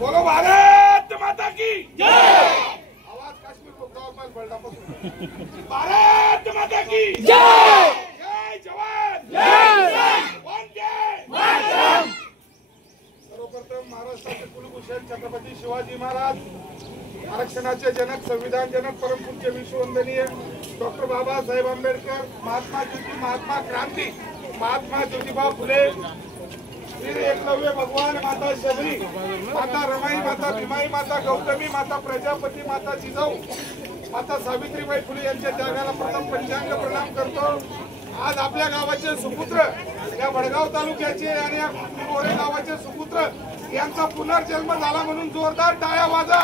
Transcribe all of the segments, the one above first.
बोलो भारत माता की जय। आवाज काश्मीर भारत माता की जय। जय जवान जय किसान। सर्वप्रथम महाराष्ट्राचे कुलभूषण छत्रपती शिवाजी महाराज, आरक्षणाचे जनक, संविधान जनक, परमपूज्य विश्ववंदनीय डॉक्टर बाबासाहेब आंबेडकर, महात्मा ज्योती, महात्मा क्रांती, महात्मा ज्योतिबा फुले, वीर एकलव्य भगवान, माता शबरी, माता रमाई, माता भीमाई, माता गौतमी, माता प्रजापती, माता जिजाऊ, माता सावित्रीबाई फुले यांच्या त्यागाला प्रथम पंचांग प्रणाम करतो। आज आपल्या गावाचे सुपुत्र, या भडगाव तालुक्याचे आणि या कोरे गावाचे सुपुत्र यांचा पुनर्जन्म झाला म्हणून जोरदार टाळ्या वाजा।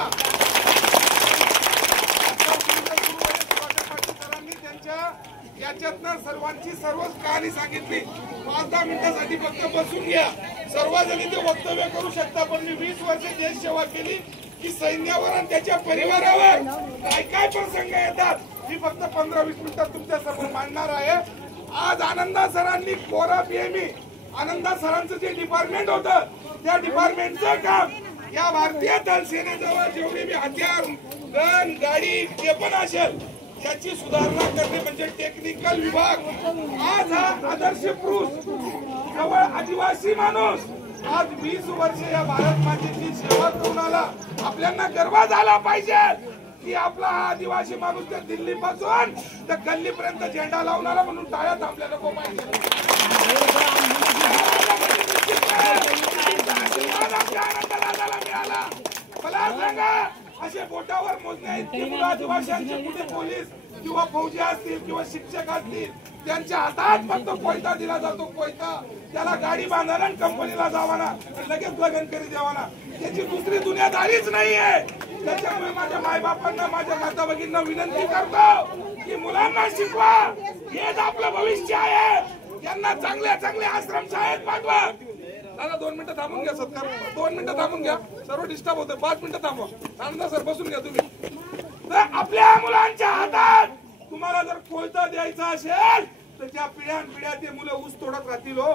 त्यांच्या याच्यातनं सर्वांची सर्वच कहाणी सांगितली। 5-10 मिनिटांसाठी फक्त बसून घ्या, सर्वजण इथे वक्तव्य करू शकता। पण मी 20 वर्ष देश सेवा केली की सैन्यावर आणि त्याच्या परिवारावर काय काय प्रसंग येतात मी फक्त 15-20 मिनिटात तुमच्या समोर मांडणार आहे। आज आनंदा सरांनी कोरा पीएमई, आनंदा सरांचं जे डिपार्टमेंट होतं त्या डिपार्टमेंटचं काम या भारतीय दल सेनेजवळ जेवढे बी हत्यार, गन, गाडी जे पण असेल त्याची सुधारणा करणे म्हणजे टेक्निकल विभाग। आज हा आदर्श पुरुष, जवळ आदिवासी माणूस आज 20 वर्ष या भारत मातेची सेवा करून आला। आपल्याला गर्व झाला पाहिजे की आपला हा आदिवासी माणूस त्या दिल्ली पासून त्या गल्लीपर्यंत झेंडा लावून आला म्हणून टाळ्या थांबल्या नको पाहिजे। मला सांगा, असे बोटावर मोजणे इतके मुलं आदिवासींचे कुठे पोलीस किंवा फौजी असतील किंवा शिक्षक असतील त्यांच्या हातात फक्त कोयता दिला जातो। कोयता त्याला गाडी बांधाना आणि कंपनीला जावाना लगेच लगन करी द्यावाना, त्याची दुसरी दुनियादारीच नाहीये। त्याच्यामुळे माझ्या मायबापांना, माझ्या माता भगिनींना विनंती करतो की मुलांना शिकवा, हेच आपलं भविष्य आहे। यांना चांगल्या चांगल्या आश्रम शाळेत पाठवा। दादा 2 मिनिटं थांबून घ्या, सत्कार 2 मिनिटं थांबून घ्या, सर्व डिस्टर्ब होतं। 5 मिनिटं थांबवा। आनंदा सर बसून घ्या तुम्ही। तर आपल्या मुलांच्या हातात तुम्हाला जर कोयता द्यायचा असेल तर त्या पिढ्यानपिढ्या ते मुलं ऊस तोडत राहतील हो।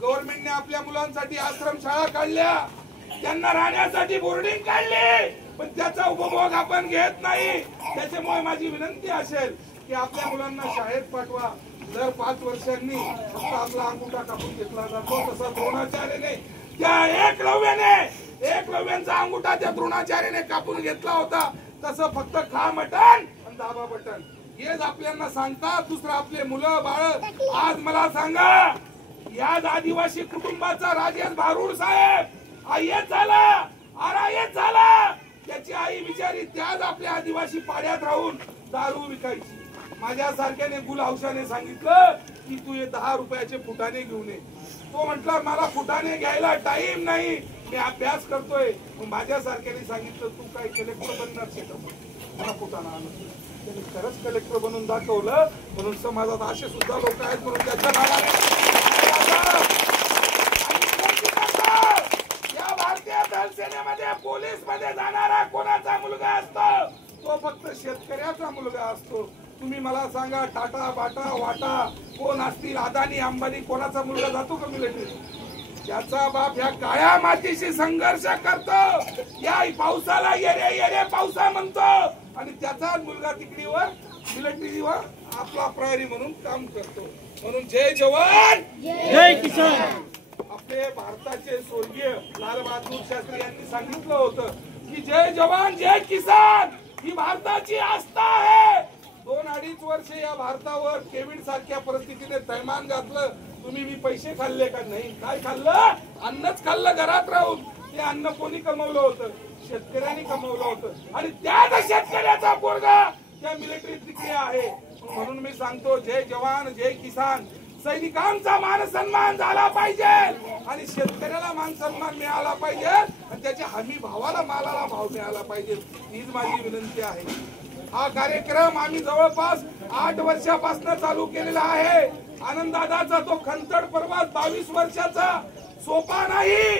गव्हर्नमेंटने आपल्या मुलांसाठी आश्रम शाळा काढल्या, त्यांना राहण्यासाठी बोर्डिंग काढली, पण त्याचा उपभोग आपण घेत नाही। त्याच्यामुळे माझी विनंती असेल की आपल्या मुलांना शाळेत पाठवा। जर 5 वर्षांनी फक्त आपला अंगुठा कापून घेतला जातो तसा द्रोणाचार्याने, त्या एकलव्यांचा अंगुठा त्या द्रोणाचार्याने कापून घेतला होता, तसं फक्त खा मटण आणि दाबा बटन हेच आपल्याला सांगतात। दुसरं आपले मुलं बाळ। आज मला सांगा, याच आदिवासी कुटुंबाचा राजेश भारूड साहेब आयएस झाला, आरआयएस झाला। त्याची आई बिचारी त्याच आपल्या आदिवासी पाड्यात राहून दारू विकायची। माझ्या सारख्याने गुलहौशाने सांगितलं की तू हे 10 रुपयाचे फुटाणे घेऊन ये। तो म्हटला मला फुटाणे घ्यायला टाइम नाही, मी अभ्यास करतोय। माझ्या सारख्याने सांगितलं तू काय कलेक्टर बनणार शेतात, मला फुटाणा आणून। त्यांनी खरंच कलेक्टर बनून दाखवलं, म्हणून समाजात असे सुद्धा लोक आहेत म्हणून त्याच्या नावाने या भारतीय दल सेनेमध्ये पोलीस मध्ये जाणारा कोणाचा मुलगा असतो? तो फक्त शेतकऱ्याचा मुलगा असतो। तुम्ही मला सांगा, टाटा, बाटा, वाटा कोण असतील, अदानी, अंबानी, कोणाचा मुलगा जातो का मिलिटरीत? त्याचा बाप ह्या काळ्या मातीशी संघर्ष करतो, या पावसाला येरे येरे पावसा म्हणतो, आणि त्याचा मुलगा तिकडीवर मिलिटरीवर आपला प्रहरी म्हणून काम करतो। म्हणून जय जवान जय किसान। आपले भारताचे स्वर्गीय लाल बहादूर शास्त्री यांनी सांगितलं होतं की जय जवान जय किसान ही भारताची आस्था आहे। 2-2.5 वर्ष या भारतावर कोविड सारख्या परिस्थितीने थैमान घातलं। तुम्ही मी पैसे खाल्ले का? नाही। काय खाल्लं? अन्नच खाल्लं घरात राहून। ते अन्न कोणी कमवलं होतं? शेतकऱ्यांनी कमवलं होतं, आणि त्याच शेतकऱ्याचा पोरगा त्या मिलिटरीत तिकडे आहे। म्हणून मी सांगतो जय जवान जय किसान। सैनिकांचा मान सन्मान झाला पाहिजे आणि शेतकऱ्याला मान सन्मान मिळाला पाहिजे, आणि त्याच्या हमी भावाला मालाला भाव मिळाला पाहिजे, हीच माझी विनंती आहे। हा कार्यक्रम आम्ही जवळपास 8 वर्षापासून चालू केलेला आहे। आनंददादाचा तो खंतड प्रवास 22 वर्षाचा सोपा नाही।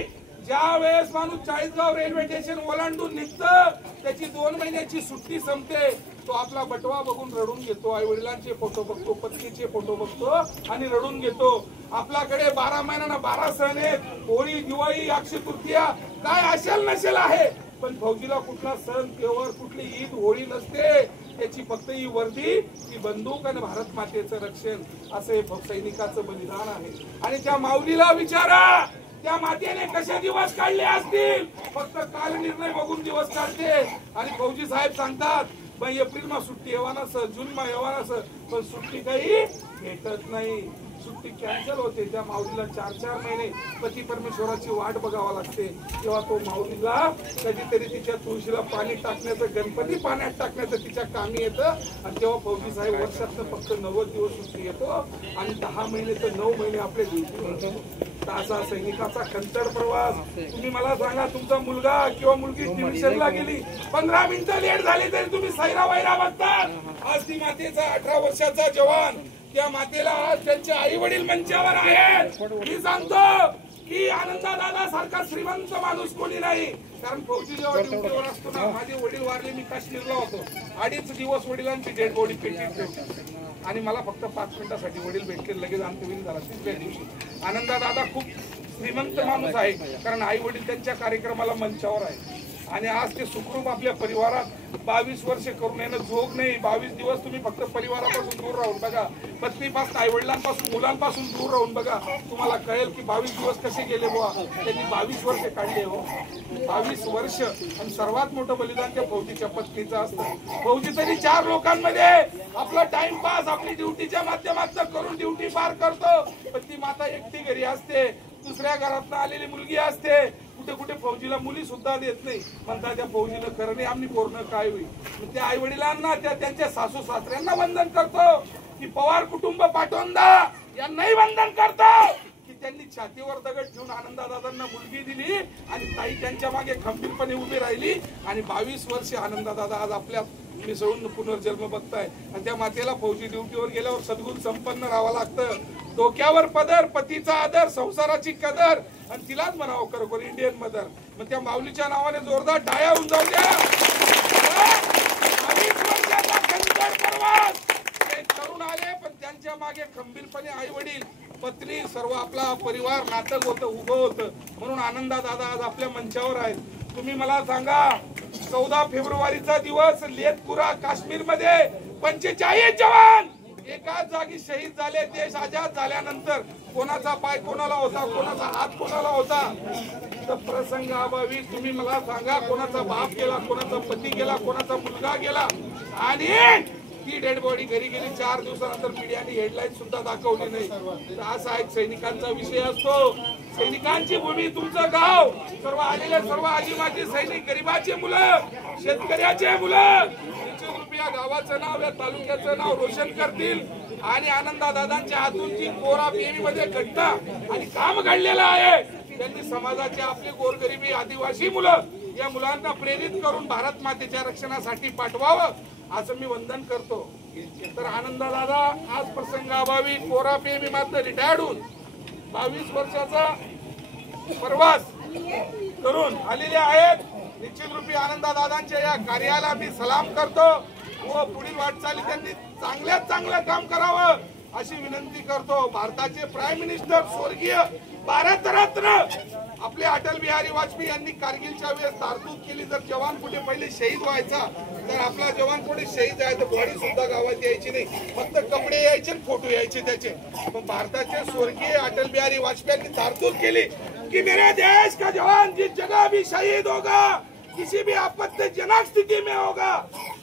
ज्या वेळेस माणूस चाळीसगाव रेल्वे स्टेशन ओलांडून निघतं, त्याची 2 महिन्याची सुट्टी संपते, तो आपला बटवा बघून रडून घेतो, आई वडिलांचे फोटो बघतो, पत्नीचे फोटो बघतो आणि रडून घेतो. आपल्याकडे 12 महिन्यांना 12 सण आहेत, होळी, दिवाळी, अक्षय तृतीया काय असेल नसेल आहे, पण फौजीला कुठला सण केवळ कुठली ईद होळी नसते. त्याची फक्त ही वर्दी, ही बंदूक आणि भारत मातेचं रक्षण असे सैनिकाचं बलिदान आहे. आणि त्या माऊलीला विचारा, त्या मातेने कसे दिवस काढले असतील, फक्त काल निर्णय बघून दिवस काढते. आणि फौजी साहेब सांगतात, एप्रिल मा सुट्टी येवानास, जून मा येवानास, पण सुट्टी काही भेटत नाही, सुट्टी कॅन्सल होते. त्या माऊलीला 4-4 महिने पती परमेश्वराची वाट बघावा लागते. तेव्हा तो माऊलीला कधीतरी तिच्या तुळशीला पाणी टाकण्याचं, गणपती पाण्यात टाकण्याचं तिच्या कामी येतं. आणि तेव्हा फौजी साहेब वर्षातनं फक्त 90 दिवस सुट्टी येतो आणि 10 महिने तर 9 महिने आपले ड्युटी. असा सैनिकाचा खंतर प्रवास. तुम्ही मला सांगा, तुमचा मुलगा किंवा मुलगी डिव्हिजनला गेली, 15 मिनिटं लेट झाली तरी तुम्ही सैरा वैरा बघतात. आज ती मातेचा 18 वर्षाचा जवान, त्या मातेला आज त्यांचे आई वडील मंचावर आहेत. मी सांगतो की आनंददादा सारखा श्रीमंत माणूस कोणी नाही. कारण फौजी जेव्हा ड्युटीवर असतो ना, माझे वडील वारले, मी काश्मीरला होतो, 2.5 दिवस वडिलांची डेड बॉडी पेटीत ठेवली आणि मला फक्त 5 मिनिटासाठी वडील भेटले, लगेच अंत्यविधी झाला 3ऱ्या दिवशी. आनंददादा खूप श्रीमंत माणूस आहे, कारण आई वडील त्यांच्या कार्यक्रमाला मंचावर आहे. आणि आज ते सुखरूप आपल्या परिवारात 22 वर्ष करून येणं जोग नाही. 22 दिवस तुम्ही फक्त परिवारापासून दूर राहून बघा, पत्नीपासून, आई वडिलांपासून, मुलांपासून दूर राहून बघा, तुम्हाला कळेल की 22 दिवस कसे गेले बुवा. त्यांनी 22 वर्ष काढले हो, 22 वर्ष. आणि सर्वात मोठं बलिदान त्या फौजीच्या पत्नीचं असतं. फौजी तरी 4 लोकांमध्ये आपला टाइमपास आपली ड्युटीच्या माध्यमातून करून ड्युटी पार करतो, पण ती माता एकटी घरी असते, दुसऱ्या घरातून आलेली मुलगी असते. कुठे कुठे फौजीला मुली सुद्धा देत नाही, म्हणतात त्या फौजीला खरं नाही, आम्ही पूर्ण काय होईल. त्या आई वडिलांना, त्यांच्या सासू सासऱ्यांना वंदन करतो की पवार कुटुंब पाटोंदा यांनाही वंदन करतो की त्यांनी छातीवर दगड ठेवून आनंददादांना मुलगी दिली आणि ताई त्यांच्या मागे खंबीरपणे उभी राहिली. आणि 22 वर्ष आनंददादा आज आपल्या मिसळून पुनर्जन्म बघताय. आणि त्या मातेला फौजी ड्युटीवर गेल्यावर सद्गुण संपन्न राहावं लागतं. डोक्यावर पदर, पतीचा आदर, संसाराची कदर, आणि तिलाच म्हणावं खरोखर इंडियन मदर. मग त्या माऊलीच्या नावाने जोरदार टाळ्या होऊन जाऊ द्या. 22 वर्षाचा खंतर प्रवास. ते तरुण आले, पण त्यांच्या मागे खंबीरपणे आई वडील, पत्नी, सर्व आपला परिवार नाटक होतं, उभं होतं. म्हणून आनंददादा आज आपल्या मंचावर आहेत. तुम्ही मला सांगा, 14 फेब्रुवारीचा दिवस, लेथपुरा काश्मीर मध्ये 45 जवान एकाच जागी शहीद झाले. देश आजाद झाल्यानंतर कोणाचा पाय कोणाला होता, कोणाचा हात कोणाला होता, तर प्रसंगाभावी तुम्ही मला सांगा, कोणाचा बाप गेला, कोणाचा पती गेला, कोणाचा मुलगा गेला, आणि ही डेड बॉडी घरी गेली. 4 दिवसानंतर मीडियाने हेडलाईन सुद्धा दाखवली नाही. असा एक सैनिकांचा विषय असतो. सैनिकांची भूमी तुमचं गाव. सर्व आलेले सर्व आजी माजी सैनिक, गरिबाचे मुलं, शेतकऱ्याचे मुलं, या गावाचं नाव, या तालुक्याचं नाव रोशन करतील. आणि आनंददादांच्या हातून जी कोरा पेमी मध्ये घटना आणि काम घडलेलं आहे, त्यांनी समाजाचे आपले गोरगरिबी आदिवासी मुलं, या मुलांना प्रेरित करून भारत मातेच्या रक्षणासाठी पाठवावं असं मी वंदन करतो. तर आनंददादा आज प्रसंगाभावी कोरा पेमी मात्र रिटायर्ड होऊन 22 वर्षाचा प्रवास करून आलेले आहेत. निश्चित रूपी आनंददादांच्या या कार्याला मी सलाम करतो व पुढील वाटचाली त्यांनी चांगल्यात चांगलं काम करावं अशी विनंती करतो. भारताचे प्राईम मिनिस्टर स्वर्गीय भारतरत्न आपले अटल बिहारी वाजपेयी यांनी कारगिलच्या वेळेस तरतूद केली, जर जवान कुठे पहिले शहीद व्हायचा तर आपला जवान कुठे शहीद आहे तर बॉडी सुद्धा गावात यायची नाही, फक्त कपडे यायचे, फोटो यायचे त्याचे. पण भारताचे स्वर्गीय अटल बिहारी वाजपेयी यांनी तरतूद केली कि मेरे देश का जवान जिस जगह भी शहीद होगा, किसी भी आपत्तिजनक स्थिति में होगा,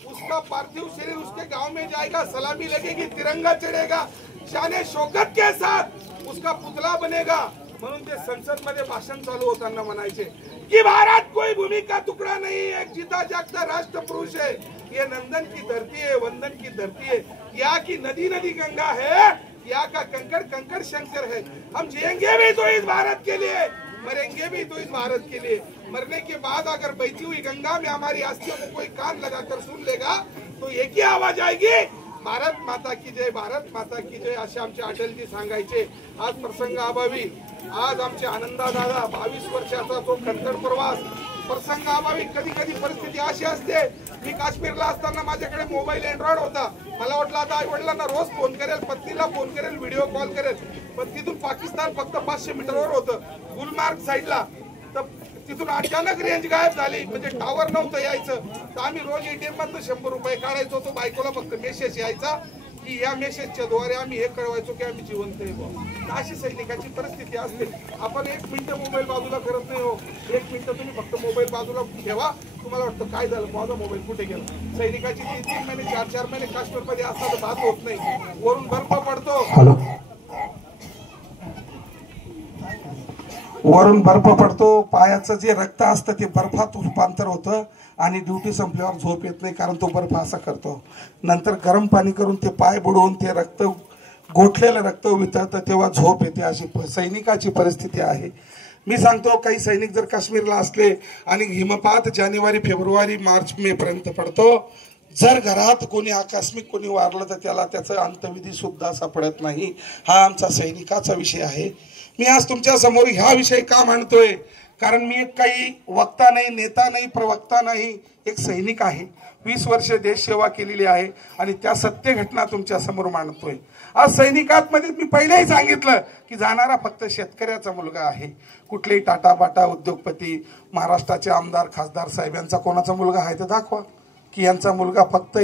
उसका पार्थिव शरीर उसके गांव में जाएगा, सलामी लगेगी, तिरंगा चढ़ेगा, शान शौकत के साथ उसका पुतला बनेगा. म्हणून ते संसद मध्ये भाषण चालू होताना म्हणायचे कि भारत कोई भूमि का टुकड़ा नहीं, एक जीता जागता राष्ट्र पुरुष है, ये नंदन की धरती है, वंदन की धरती है, यहाँ की नदी नदी गंगा है, यहाँ का कंकड़ कंकड़ शंकर है. हम जिएंगे भी तो इस भारत के लिए, मरेंगे भी तो इस भारत के लिए. मरने के बाद अगर बहती हुई गंगा में हमारी अस्थियों को कोई कान लगाकर सुन लेगा तो एक ही आवाज आएगी भारत माता की जय, भारत माता की जय असे आमचे अटलजी सांगायचे. आज प्रसंगाअभावी आज आमचे आनंदा दादा 22 वर्षाचा तो खंतर प्रवास प्रसंगाअभावी कधी कधी परिस्थिती अशी असते. मी काश्मीरला असताना माझ्याकडे मोबाईल अँड्रॉइड होता. मला वाटलं आता आई वडिलांना रोज फोन करेल, पत्नीला फोन करेल, व्हिडिओ कॉल करेल. पण तिथून पाकिस्तान फक्त 500 मीटरवर होतं, गुलमार्ग साईडला. तर तिथून अचानक रेंज गायब झाली, म्हणजे टावर नव्हतं यायचं. तर आम्ही रोज एटीएम मधून 100 रुपये काढायचो. तो बायकोला फक्त मेसेज यायचा की या मेसेजच्या द्वारे आम्ही हे कळवायचो की आम्ही जिवंत आहे. अशी सैनिकाची परिस्थिती असते. आपण 1 मिनिट मोबाईल बाजूला करत नाही हो. 1 मिनिट तुम्ही फक्त मोबाईल बाजूला ठेवा, तुम्हाला वाटतं काय झालं, माझा मोबाईल कुठे गेला. सैनिकाची 3-3 महिने 4-4 महिने काश्मीरमध्ये असतात, भात होत नाही, वरून बर्फ पडतो, वरून बर्फ पडतो, पायाचं जे रक्त असतं ते बर्फात रूपांतर होतं आणि ड्युटी संपल्यावर झोप येत नाही, कारण तो बर्फ असा करतो. नंतर गरम पाणी करून ते पाय बुडवून ते रक्त गोठलेलं रक्त वितळतं, तेव्हा झोप येते. अशी सैनिकाची परिस्थिती आहे. मी सांगतो, काही सैनिक जर काश्मीरला असले आणि हिमपात जानेवारी फेब्रुवारी मार्च मे पर्यंत पडतो, जर घरात कोणी आकस्मिक कोणी वारलं तर त्याला त्याचं अंत्यविधी सुद्धा सापडत नाही. हा आमचा सैनिकाचा विषय आहे. मी आज तुमच्या समोर ह्या विषयी का मांडतोय, कारण मी एक काही वक्ता नाही, नेता नाही, प्रवक्ता नाही, एक सैनिक आहे. 20 वर्ष देश सेवा केलेली आहे आणि त्या सत्य घटना तुमच्या समोर मांडतोय. आज सैनिकांमध्ये मी पहिलेही सांगितलं की जाणारा फक्त शेतकऱ्याचा मुलगा आहे. कुठलेही टाटा बाटा उद्योगपती, महाराष्ट्राचे आमदार खासदार साहेबांचा कोणाचा मुलगा आहे तर दाखवा की यांचा मुलगा फक्त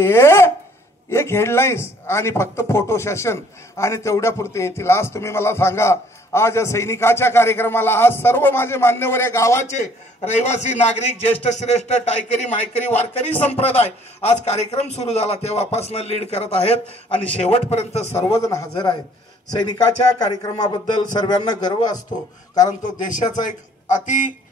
एक हेडलाईन्स आणि फक्त फोटो सेशन आणि तेवढ्या पुरते येतील. आज तुम्ही मला सांगा, आज सैनिकाच्या कार्यक्रमाला आज सर्व माझे मान्यवर या गावाचे रहिवासी नागरिक, ज्येष्ठ श्रेष्ठ, टायकरी मायकरी वारकरी संप्रदाय आज कार्यक्रम सुरू झाला तेव्हापासून लीड करत आहेत आणि शेवटपर्यंत सर्वजण हजर आहेत. सैनिकाच्या कार्यक्रमाबद्दल सर्वांना गर्व असतो, कारण तो देशाचा एक अति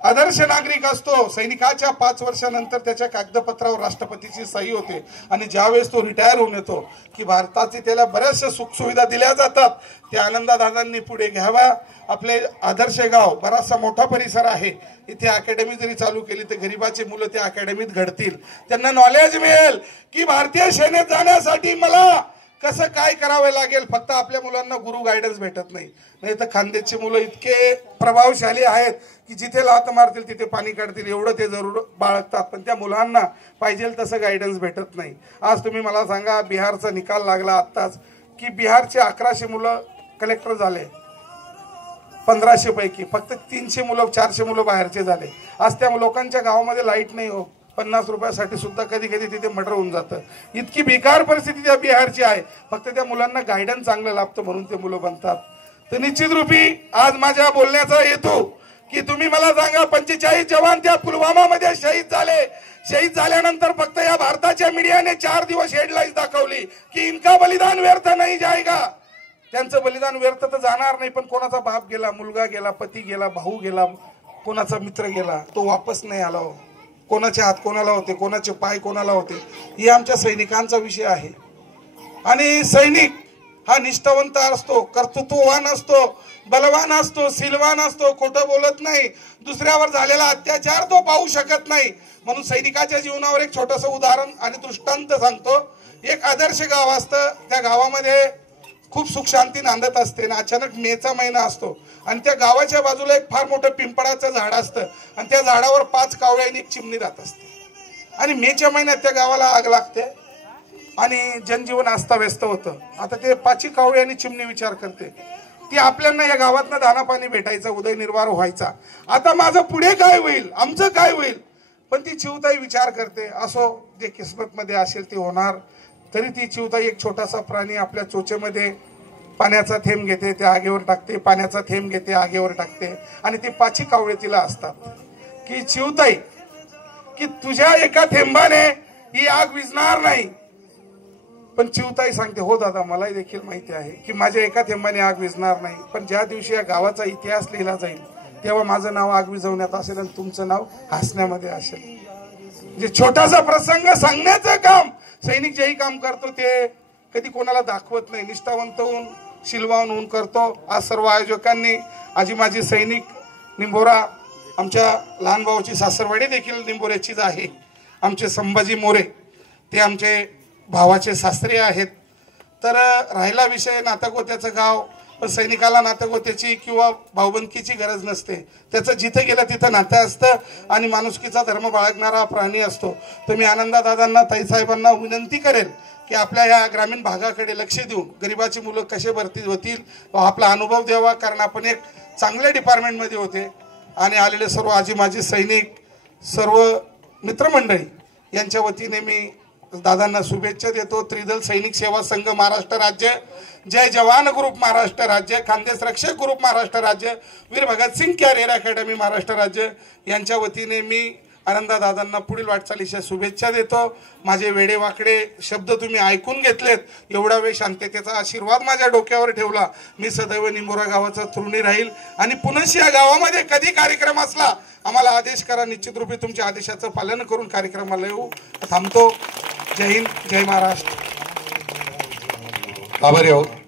आदर्श नागरिक असतो. सैनिकाच्या 5 वर्षानंतर त्याच्या कागदपत्रावर राष्ट्रपतीची सही होते आणि ज्यावेळेस तो रिटायर होऊन येतो की भारताची त्याला बऱ्याचशा सुखसुविधा दिल्या जातात. त्या आनंदादादांनी पुढे घ्यावा. आपले आदर्श गाव बराचसा मोठा परिसर आहे, इथे अकॅडमी जरी चालू केली तर गरीबाची मुलं त्या अकॅडमीत घडतील, त्यांना नॉलेज मिळेल की भारतीय सेनेत जाण्यासाठी मला कसं काय करावे लागेल. फक्त आपल्या मुलांना गुरु गायडन्स भेटत नाही, नाही तर खानदेशची मुलं इतके प्रभावशाली आहेत की जिथे लात मारतील तिथे पाणी काढतील एवढं ते जरूर बाळगतात, पण त्या मुलांना पाहिजे तसं गायडन्स भेटत नाही. आज तुम्ही मला सांगा, बिहारचा निकाल लागला आत्ताच की बिहारचे 1100 मुलं कलेक्टर झाले, 1500 पैकी फक्त 300 मुलं 400 मुलं बाहेरचे झाले. आज त्या लोकांच्या गावामध्ये लाईट नाही हो, 50 रुपयासाठी सुद्धा कधी कधी तिथे मर्डर होऊन जातं. इतकी बेकार परिस्थिती त्या बिहारची आहे. फक्त त्या मुलांना गायडन्स चांगलं लाभतं म्हणून ते मुलं बनतात. तर निश्चित रूपी आज माझ्या बोलण्याचा हेतू की तुम्ही मला सांगा, 45 जवान त्या पुलवामा मध्ये शहीद झाले. शहीद झाल्यानंतर फक्त या भारताच्या मीडियाने 4 दिवस हेडलाईन्स दाखवली की इनका बलिदान व्यर्थ नाही जाएगा. त्यांचं बलिदान व्यर्थ तर जाणार नाही, पण कोणाचा बाप गेला, मुलगा गेला, पती गेला, भाऊ गेला, कोणाचा मित्र गेला, तो वापस नाही आला. कोणाचे हात कोणाला होते, कोणाचे पाय कोणाला होते, हे आमच्या सैनिकांचा विषय आहे. आणि सैनिक हा निष्ठावंत असतो, कर्तृत्ववान असतो, बलवान असतो, सिलवान असतो, खोटं बोलत नाही, दुसऱ्यावर झालेला अत्याचार तो पाहू शकत नाही. म्हणून सैनिकाच्या जीवनावर एक छोटंसं उदाहरण आणि दृष्टांत सांगतो. एक आदर्श गाव असतं, त्या गावामध्ये खूप सुख शांती नांदत असते ना अचानक मेचा महिना असतो आणि त्या गावाच्या बाजूला एक फार मोठं पिंपळाचं झाड असतं आणि त्या झाडावर 5 कावळ्यांनी एक चिमणी राहत असते आणि मेच्या महिन्यात त्या गावाला आग लागते आणि जनजीवन अस्ताव्यस्त होतं. आता ते 5 कावळ्यांनी चिमणी विचार करते, ती आपल्याला या गावातनं दाना पाणी भेटायचं, उदयनिर्वाह व्हायचा, आता माझं पुढे काय होईल, आमचं काय होईल. पण ती चिवताई विचार करते, असो जे किस्मत मध्ये असेल ते होणार. तरी ती चिवताई एक छोटासा प्राणी आपल्या चोचेमध्ये पाण्याचा थेंब घेते, त्या आगीवर टाकते, पाण्याचा थेंब घेते, आगीवर टाकते आणि ती 5 कावळे तिला असतात की चिवताई की तुझ्या एका थेंबाने ही आग विझणार नाही. पण चिवताई सांगते, हो दादा मलाही देखील माहिती आहे की माझ्या एका थेंबाने आग विझणार नाही, पण ज्या दिवशी या गावाचा इतिहास लिहिला जाईल तेव्हा माझं नाव आग विझवण्यात असेल आणि तुमचं नाव हसण्यामध्ये असेल. म्हणजे छोटासा प्रसंग सांगण्याचं काम सैनिक जेही काम करतो ते कधी कोणाला दाखवत नाही, निष्ठावंत होऊन शिलवान होऊन करतो. आज सर्व आयोजकांनी, आजी माझी सैनिक निंबोरा, आमच्या लहान भाऊची सासरवाडी देखील निंबोऱ्याचीच आहे, आमचे संभाजी मोरे ते आमचे भावाचे सासरे आहेत. तर राहिला विषय नातेगोत्याचं गाव, पण सैनिकाला नातेगोत्याची किंवा भाऊबंदकीची गरज नसते. त्याचं जिथं गेलं तिथं नातं असतं आणि माणुसकीचा धर्म बाळगणारा प्राणी असतो. तर मी आनंददादांना, ताईसाहेबांना विनंती करेल की आपल्या ह्या ग्रामीण भागाकडे लक्ष देऊन गरिबाची मुलं कसे भरती होतील आपला अनुभव द्यावा. कारण आपण एक चांगल्या डिपार्टमेंटमध्ये होते आणि आलेले सर्व आजी माजी सैनिक, सर्व मित्रमंडळी यांच्या वतीने मी दादांना शुभेच्छा देतो. त्रिदल सैनिक सेवा संघ महाराष्ट्र राज्य, जय जवान ग्रुप महाराष्ट्र राज्य, खानदेश रक्षक ग्रुप महाराष्ट्र राज्य, वीर भगतसिंग कॅरियर अकॅडमी महाराष्ट्र राज्य यांच्या वतीने मी आनंददादांना पुढील वाटचालीच्या शुभेच्छा देतो. माझे वेडेवाकडे शब्द तुम्ही ऐकून घेतलेत, एवढा वेळ शांततेचा आशीर्वाद माझ्या डोक्यावर ठेवला. मी सदैव निंबोरा गावाचा तरुणी राहील आणि पुनश्च या गावामध्ये कधी कार्यक्रम असला आम्हाला आदेश करा, निश्चित रूपे तुमच्या आदेशाचं पालन करून कार्यक्रमाला येऊ. थांबतो. जय हिंद, जय महाराष्ट्र. आभारी आहोत.